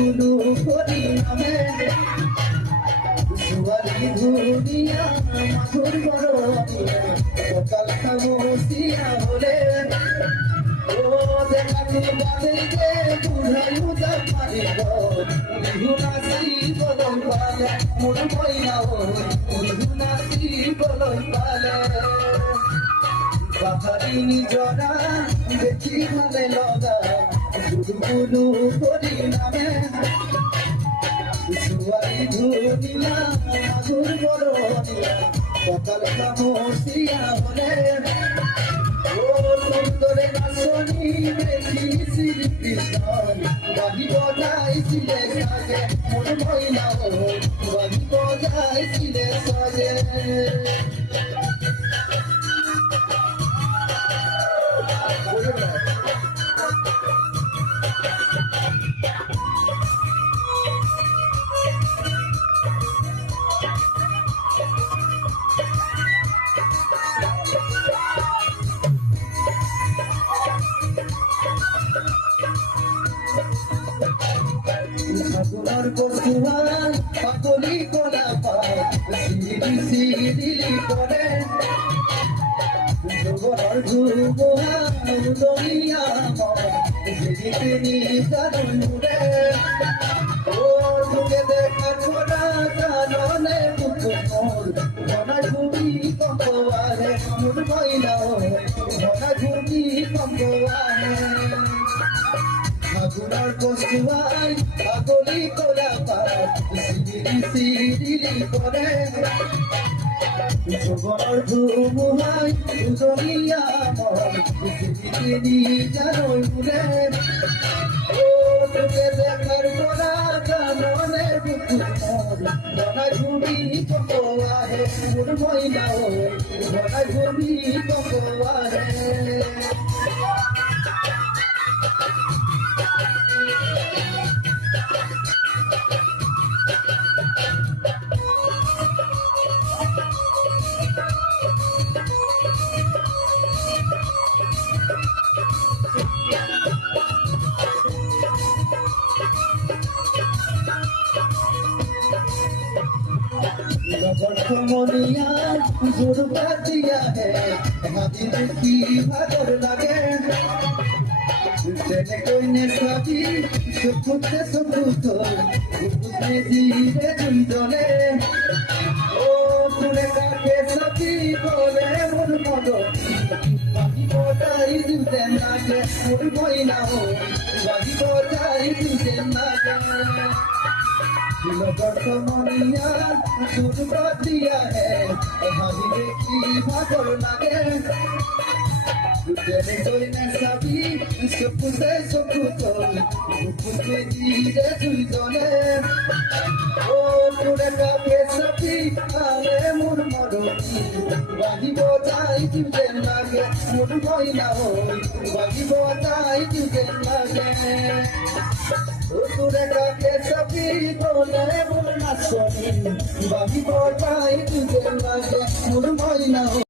গুলো করি নামে সুয়ারি ধুনিয়া মাধুর বড়িয়া সকাল খামোশিয়া হলে ও দেখানি বাদে বুঝাই উদা পারি গুনাসি বলই পালে মোর মইনা গুনাসি বলই পালে পাহাড়ি জরা দেখি ভালে লগা গুলু করি নামে সুয়ারি ধুনিয়া মাধুর বড়িয়া সকাল খামোশিয়া হলে ও সুন্দরে নাচনি দেখি শ্রীকৃষ্ণ বাহি বজাইছিলে সাজে মোর মইনা বাহি বজাইছিলে সাজে সাধুনার বসুয়াই পাগলি কোলা পায় সিঁড়ি সিঁড়ি করে জগর ধুবুয়া দইয়া সিঁড়িতে নিজানুরে ও তুকে দেখা ছোড়া কাননে পুকুর ঘনা ঘুমি কম্পওয়ারে মুর মইনা ঘনা ঘুমি কম্পওয়ারে সাধুনার বসুয়াই পাগলি কোলা পায় সিঁড়ি সিঁড়ি করে জগর ধুমুহাই দুজনিয়া মন সিঁড়িতে নিজানুরে ও তোকে দেখার পরা কাননে বুকুর ঘনা ঘুমি কম্পওয়ারে মুর মইনা ঘনা ঘুমি কম্পওয়ারে मोनिया जुर्बा दिया है हाजिर की भागर लगे तेरे कोई ने साथी सुखुते सुखुतो सुखुते धीरे दुइजने ओ तुरे काके साथी बोले मोर मदो बाकी बोटाई दिते नागे मोर मइना हो बाकी बोटाई दिते नागे मोनिया जुर्बा दिया है हाजिर की भागर लगे तेरे कोई न सभी सुखुते सुखुतो सुखुते धीरे दुइजने ओ तुरे काके सभी आले मोर मदनी बागी बोटाई दिते नागे मोर मइना हो बागी बोटाई दिते नागे तुरे काके सभी बोले मोर नाचनी बागी बोटाई दिते नागे मोर मइना हो।